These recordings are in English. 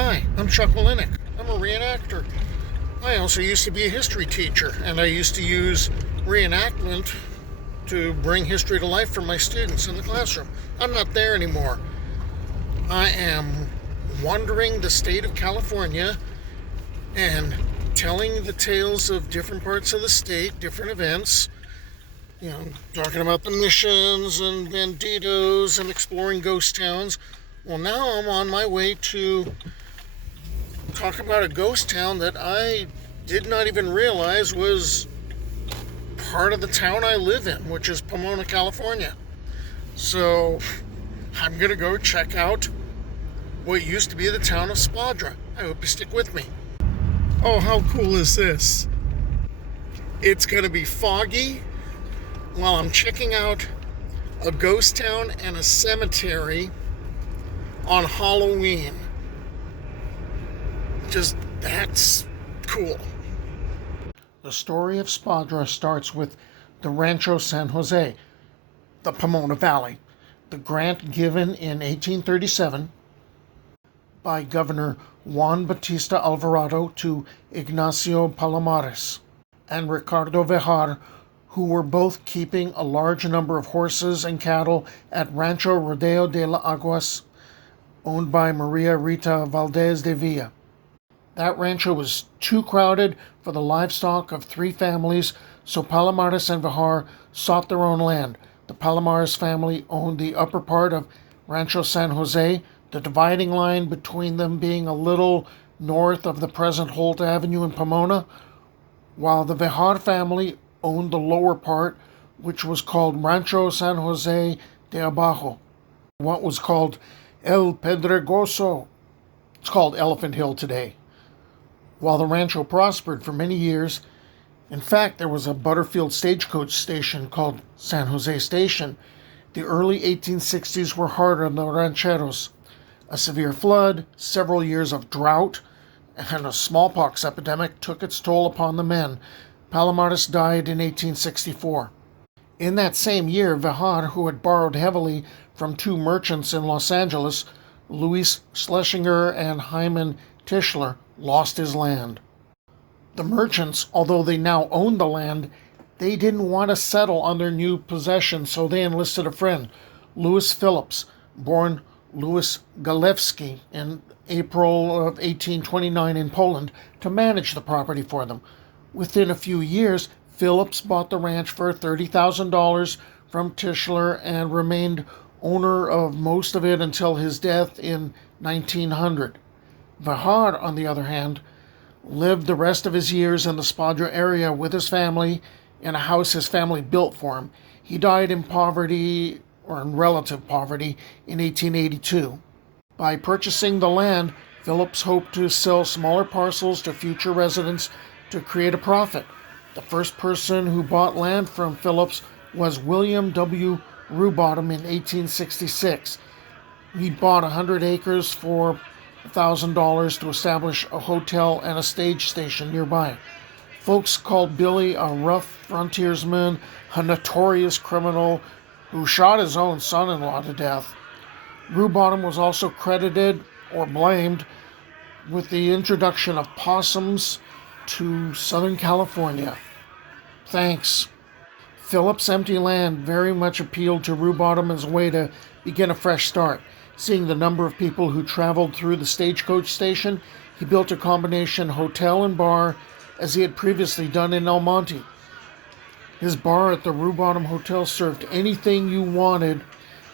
Hi, I'm Chuck Malinik. I'm a reenactor. I also used to be a history teacher, and I used to use reenactment to bring history to life for my students in the classroom. I'm not there anymore. I am wandering the state of California and telling the tales of different parts of the state, different events, talking about the missions and banditos and exploring ghost towns. Well, now I'm on my way to talk about a ghost town that I did not even realize was part of the town I live in, which is Pomona, California. So I'm going to go check out what used to be the town of Spadra. I hope you stick with me. Oh, how cool is this? It's going to be foggy while I'm checking out a ghost town and a cemetery on Halloween. That's cool. The story of Spadra starts with the Rancho San Jose, the Pomona Valley, the grant given in 1837 by Governor Juan Bautista Alvarado to Ignacio Palomares and Ricardo Vejar, who were both keeping a large number of horses and cattle at Rancho Rodeo de las Aguas, owned by Maria Rita Valdez de Villa. That rancho was too crowded for the livestock of three families, so Palomares and Vejar sought their own land. The Palomares family owned the upper part of Rancho San Jose, the dividing line between them being a little north of the present Holt Avenue in Pomona, while the Vejar family owned the lower part, which was called Rancho San Jose de Abajo, what was called El Pedregoso. It's called Elephant Hill today. While the rancho prospered for many years, in fact, there was a Butterfield stagecoach station called San Jose Station. The early 1860s were hard on the rancheros. A severe flood, several years of drought, and a smallpox epidemic took its toll upon the men. Palomares died in 1864. In that same year, Vejar, who had borrowed heavily from two merchants in Los Angeles, Louis Schlesinger and Hyman Tischler, lost his land. The merchants, although they now owned the land, they didn't want to settle on their new possession, so they enlisted a friend, Louis Phillips, born Louis Galewski in April of 1829 in Poland, to manage the property for them. Within a few years, Phillips bought the ranch for $30,000 from Tischler and remained owner of most of it until his death in 1900. Vejar, on the other hand, lived the rest of his years in the Spadra area with his family in a house his family built for him. He died in poverty, or in relative poverty, in 1882. By purchasing the land, Phillips hoped to sell smaller parcels to future residents to create a profit. The first person who bought land from Phillips was William W. Rubottom in 1866. He bought 100 acres for $1,000 to establish a hotel and a stage station nearby. Folks called Billy a rough frontiersman, a notorious criminal who shot his own son-in-law to death. Rubottom was also credited, or blamed, with the introduction of possums to Southern California. Thanks. Phillips' empty land very much appealed to Rubottom as a way to begin a fresh start. Seeing the number of people who traveled through the stagecoach station, he built a combination hotel and bar as he had previously done in El Monte. His bar at the Rubottom Hotel served anything you wanted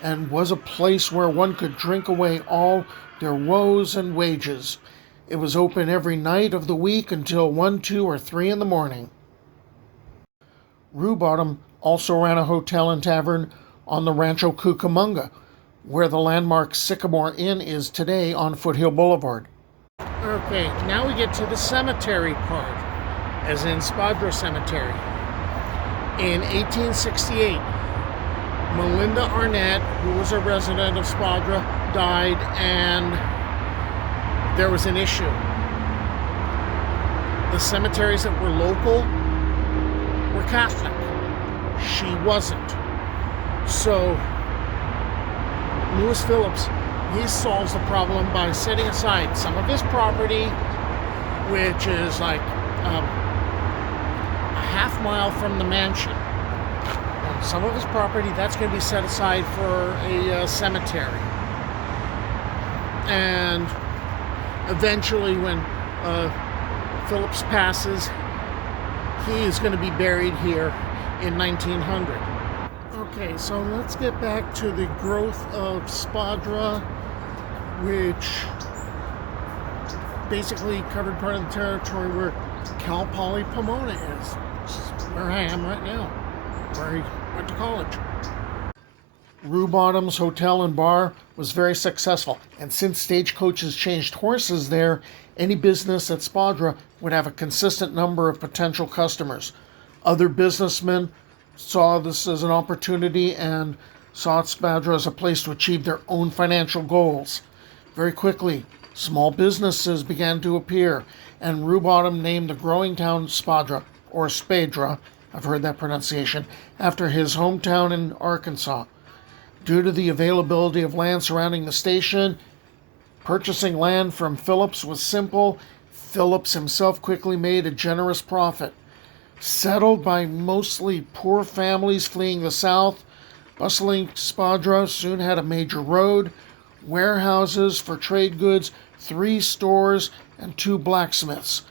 and was a place where one could drink away all their woes and wages. It was open every night of the week until 1, 2, or 3 in the morning. Rubottom also ran a hotel and tavern on the Rancho Cucamonga, where the landmark Sycamore Inn is today on Foothill Boulevard. Okay, now we get to the cemetery part, as in Spadra Cemetery. In 1868, Melinda Arnett, who was a resident of Spadra, died, and there was an issue. The cemeteries that were local were Catholic. She wasn't. So Louis Phillips he solves the problem by setting aside some of his property, which is like a half-mile from the mansion. And some of his property, that's going to be set aside for a cemetery. And eventually, when Phillips passes, he is going to be buried here in 1900. Okay, so let's get back to the growth of Spadra, which basically covered part of the territory where Cal Poly Pomona is, where I am right now, where he went to college. Rue Bottom's Hotel and Bar was very successful, and since stagecoaches changed horses there, any business at Spadra would have a consistent number of potential customers. Other businessmen saw this as an opportunity and saw Spadra as a place to achieve their own financial goals. Very quickly, small businesses began to appear, and Rue Bottom named the growing town Spadra, or Spadra, I've heard that pronunciation, after his hometown in Arkansas. Due to the availability of land surrounding the station, purchasing land from Phillips was simple. Phillips himself quickly made a generous profit. Settled by mostly poor families fleeing the south, bustling Spadra soon had a major road, warehouses for trade goods, 3 stores, and 2 blacksmiths.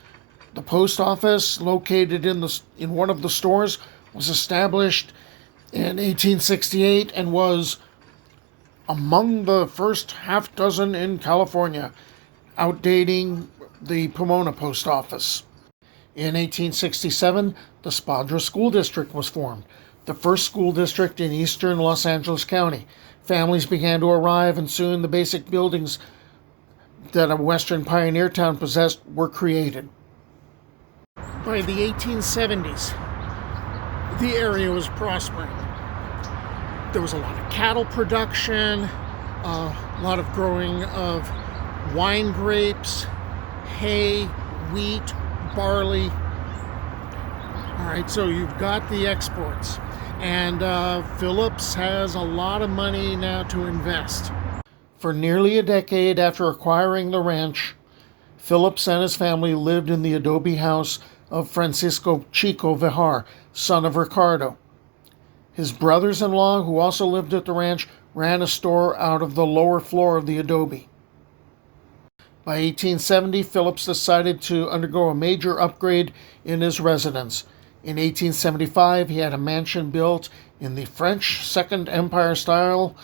The post office, located in one of the stores, was established in 1868 and was among the first half dozen in California, outdating the Pomona post office. In 1867, the Spadra School District was formed, the first school district in eastern Los Angeles County. Families began to arrive, and soon the basic buildings that a western pioneer town possessed were created. By the 1870s, the area was prospering. There was a lot of cattle production, a lot of growing of wine grapes, hay, wheat, barley. All right, so you've got the exports, and Phillips has a lot of money now to invest. For nearly a decade after acquiring the ranch, Phillips and his family lived in the adobe house of Francisco Chico Vijar, son of Ricardo. His brothers-in-law, who also lived at the ranch, ran a store out of the lower floor of the adobe. By 1870, Phillips decided to undergo a major upgrade in his residence. In 1875, he had a mansion built in the French Second Empire style,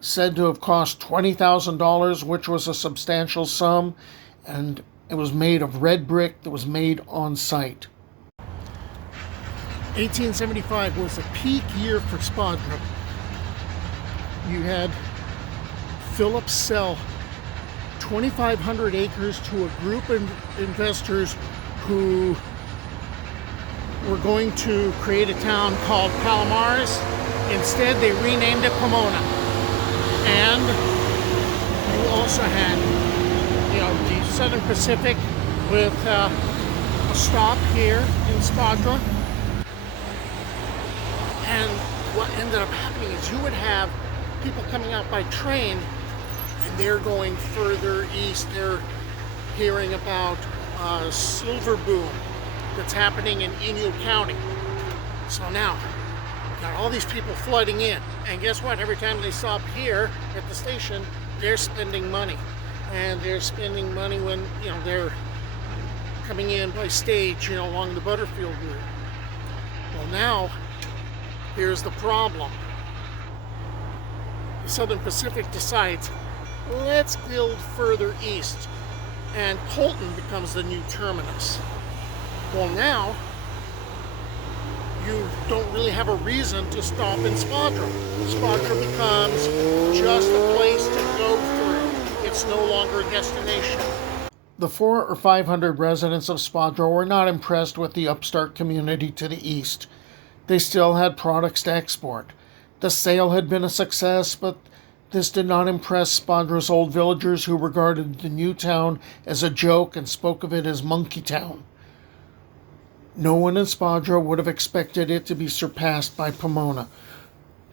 said to have cost $20,000, which was a substantial sum, and it was made of red brick that was made on site. 1875 was a peak year for Spadra. You had Phillips sell 2,500 acres to a group of investors who were going to create a town called Palomares. Instead, they renamed it Pomona. And you also had, the Southern Pacific with a stop here in Spadra. And what ended up happening is you would have people coming out by train, and they're going further east. They're hearing about a silver boom that's happening in Inyo County. So now, you've got all these people flooding in. And guess what? Every time they stop here at the station, they're spending money. And they're spending money when, they're coming in by stage, along the Butterfield route. Well, now, here's the problem. The Southern Pacific decides, let's build further east, and Colton becomes the new terminus. Well, now, you don't really have a reason to stop in Spadra. Spadra becomes just a place to go through. It's no longer a destination. The 400 or 500 residents of Spadra were not impressed with the upstart community to the east. They still had products to export. The sale had been a success, but this did not impress Spadra's old villagers, who regarded the new town as a joke and spoke of it as Monkey Town. No one in Spadra would have expected it to be surpassed by Pomona.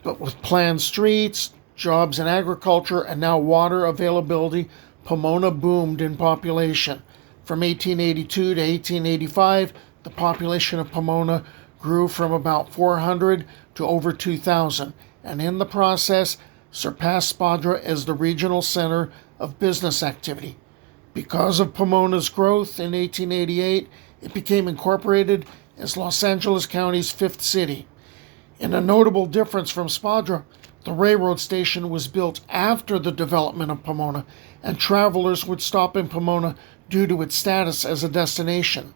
But with planned streets, jobs in agriculture, and now water availability, Pomona boomed in population. From 1882 to 1885, the population of Pomona grew from about 400 to over 2,000, and in the process surpassed Spadra as the regional center of business activity. Because of Pomona's growth in 1888, it became incorporated as Los Angeles County's fifth city. In a notable difference from Spadra, the railroad station was built after the development of Pomona, and travelers would stop in Pomona due to its status as a destination.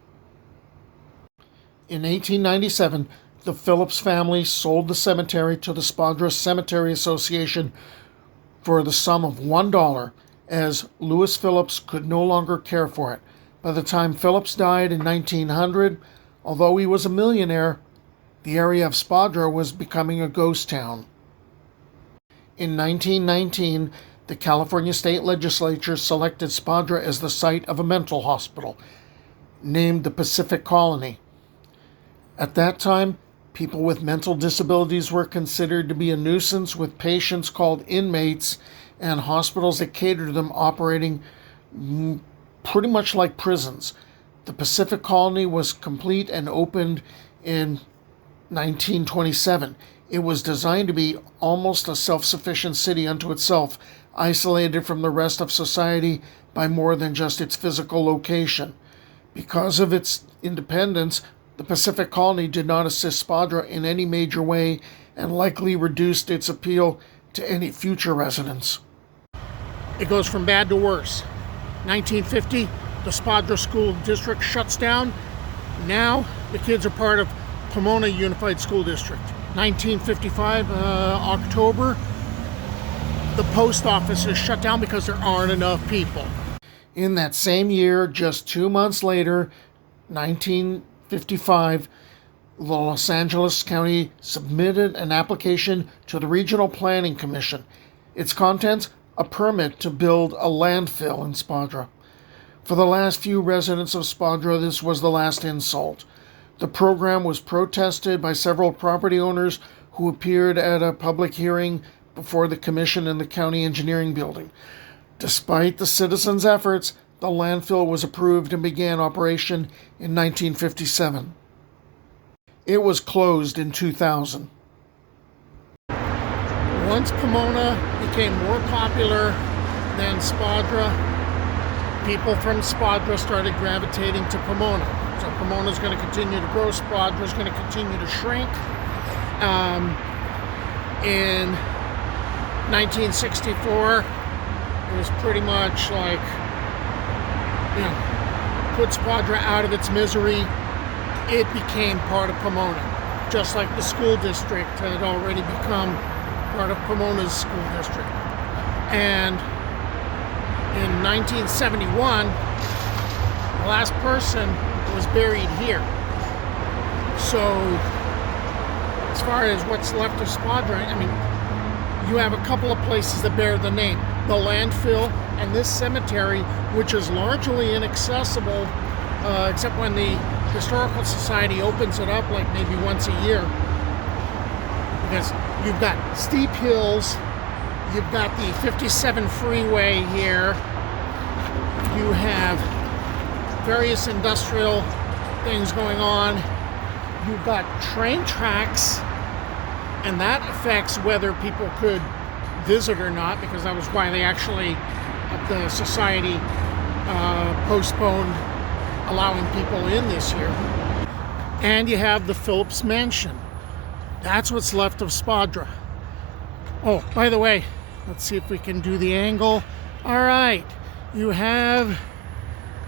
In 1897, the Phillips family sold the cemetery to the Spadra Cemetery Association for the sum of $1, as Louis Phillips could no longer care for it. By the time Phillips died in 1900, although he was a millionaire, the area of Spadra was becoming a ghost town. In 1919, the California State Legislature selected Spadra as the site of a mental hospital, named the Pacific Colony. At that time, people with mental disabilities were considered to be a nuisance, with patients called inmates and hospitals that catered to them operating pretty much like prisons. The Pacific Colony was complete and opened in 1927. It was designed to be almost a self-sufficient city unto itself, isolated from the rest of society by more than just its physical location. Because of its independence, the Pacific Colony did not assist Spadra in any major way and likely reduced its appeal to any future residents. It goes from bad to worse. 1950, the Spadra School District shuts down. Now the kids are part of Pomona Unified School District. 1955, October, the post office is shut down because there aren't enough people. In that same year, just 2 months later, 1955, the Los Angeles County submitted an application to the Regional Planning Commission. Its contents: a permit to build a landfill in Spadra. For the last few residents of Spadra, this was the last insult. The program was protested by several property owners who appeared at a public hearing before the commission in the county engineering building. Despite the citizens' efforts, the landfill was approved and began operation in 1957. It was closed in 2000. Once Pomona became more popular than Spadra, people from Spadra started gravitating to Pomona. So Pomona's going to continue to grow, Spadra's going to continue to shrink. In 1964, it was pretty much like, put Spadra out of its misery. It became part of Pomona, just like the school district had already become part of Pomona's school district. And in 1971, the last person was buried here. So as far as what's left of Spadra, you have a couple of places that bear the name. The landfill and this cemetery, which is largely inaccessible, except when the Historical Society opens it up like maybe once a year. Because you've got steep hills, you've got the 57 freeway here, you have various industrial things going on, you've got train tracks, and that affects whether people could visit or not, because that was why they actually, the society postponed allowing people in this year. And you have the Phillips Mansion. That's what's left of Spadra. Oh, by the way, let's see if we can do the angle. All right, you have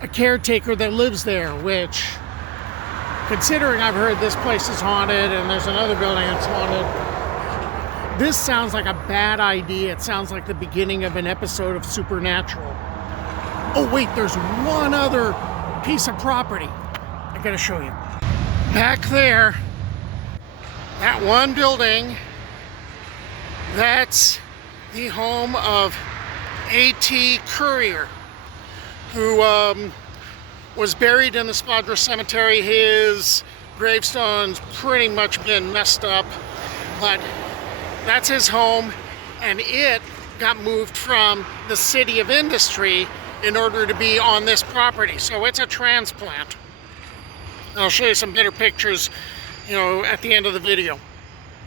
a caretaker that lives there, which, considering I've heard this place is haunted and there's another building that's haunted, this sounds like a bad idea. It sounds like the beginning of an episode of Supernatural. Oh wait, there's one other piece of property I gotta show you. Back there, that one building, that's the home of A.T. Currier, who was buried in the Spadra Cemetery. His gravestone's pretty much been messed up, but that's his home. and it got moved from the city of Industry in order to be on this property. So it's a transplant. I'll show you some better pictures, you know, at the end of the video.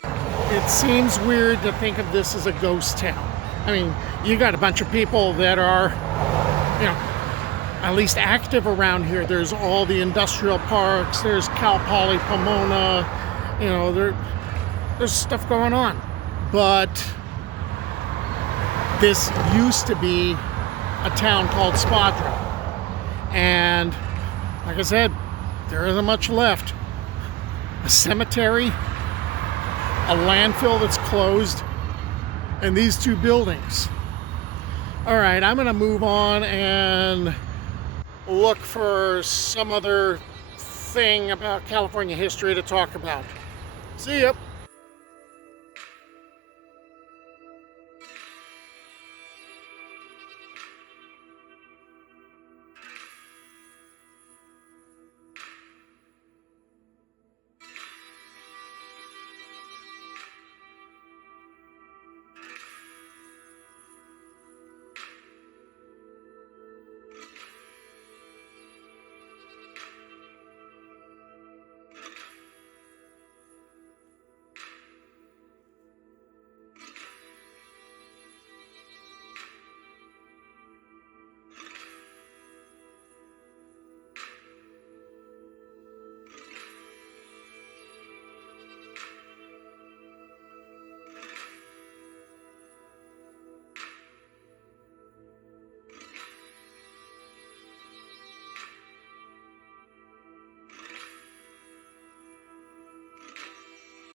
It seems weird to think of this as a ghost town. I mean, you got a bunch of people that are, you know, at least active around here. There's all the industrial parks, there's Cal Poly Pomona, you know, there's stuff going on. But this used to be a town called Spadra. And like I said, there isn't much left. A cemetery, a landfill that's closed, and these two buildings. All right, I'm gonna move on and look for some other thing about California history to talk about. See ya.